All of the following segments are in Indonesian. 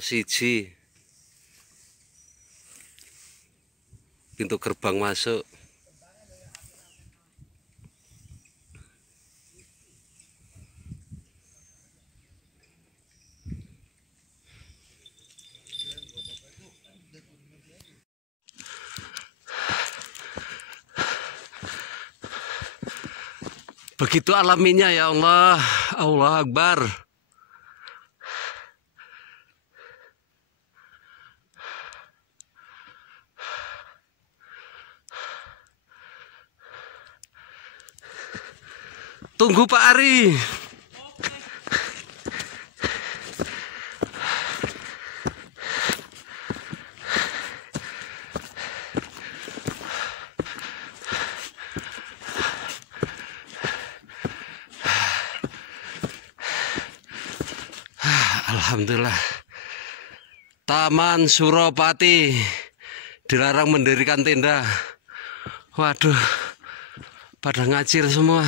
Posisi pintu gerbang masuk. Begitu alaminya ya Allah, Allah Akbar. Tunggu Pak Ari. Alhamdulillah. Taman Suropati dilarang mendirikan tenda. Waduh, pada ngacir semua.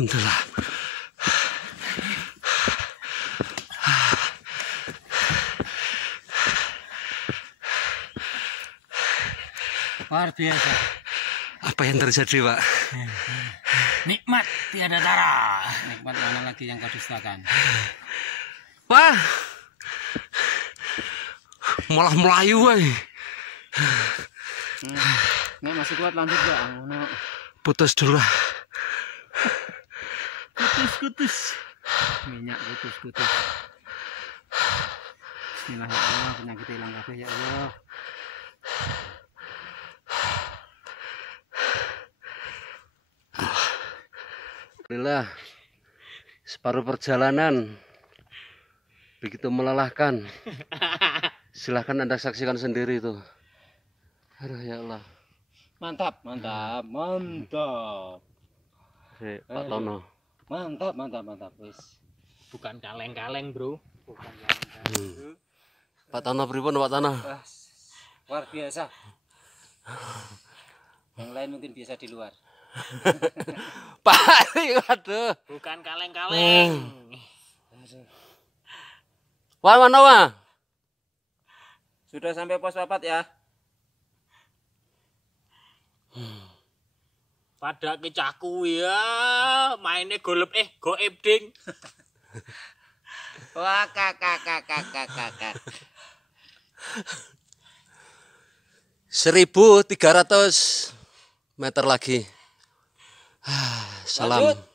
Alhamdulillah. Luar biasa. Apa yang terjadi, Pak? Nikmat tiada tara. Nikmat mana lagi yang kau dustakan? Wah, malah melayu, woy. Nek masih kuat lanjut gak? Putus dulu. Kutus. Minyak kutus. Bismillahirrahmanirrahim. Penyakit hilang kabeh ya Allah. Alhamdulillah, separuh perjalanan begitu melelahkan. Silahkan Anda saksikan sendiri itu. Aduh ya Allah. Mantap. Pak Tono. Mantap. Wis. Bukan kaleng-kaleng, Bro. Bukan kaleng-kaleng. Pak Tono pripun, Pak Tono? Luar biasa. Yang lain mungkin biasa di luar. Pak, waduh. Bukan kaleng-kaleng. Wah, mana wah? Sudah sampai pos papat ya. Pada kecaku ya, mainnya goib ding. Wah, kakak. 1.300 meter lagi. Salam. Lanjut.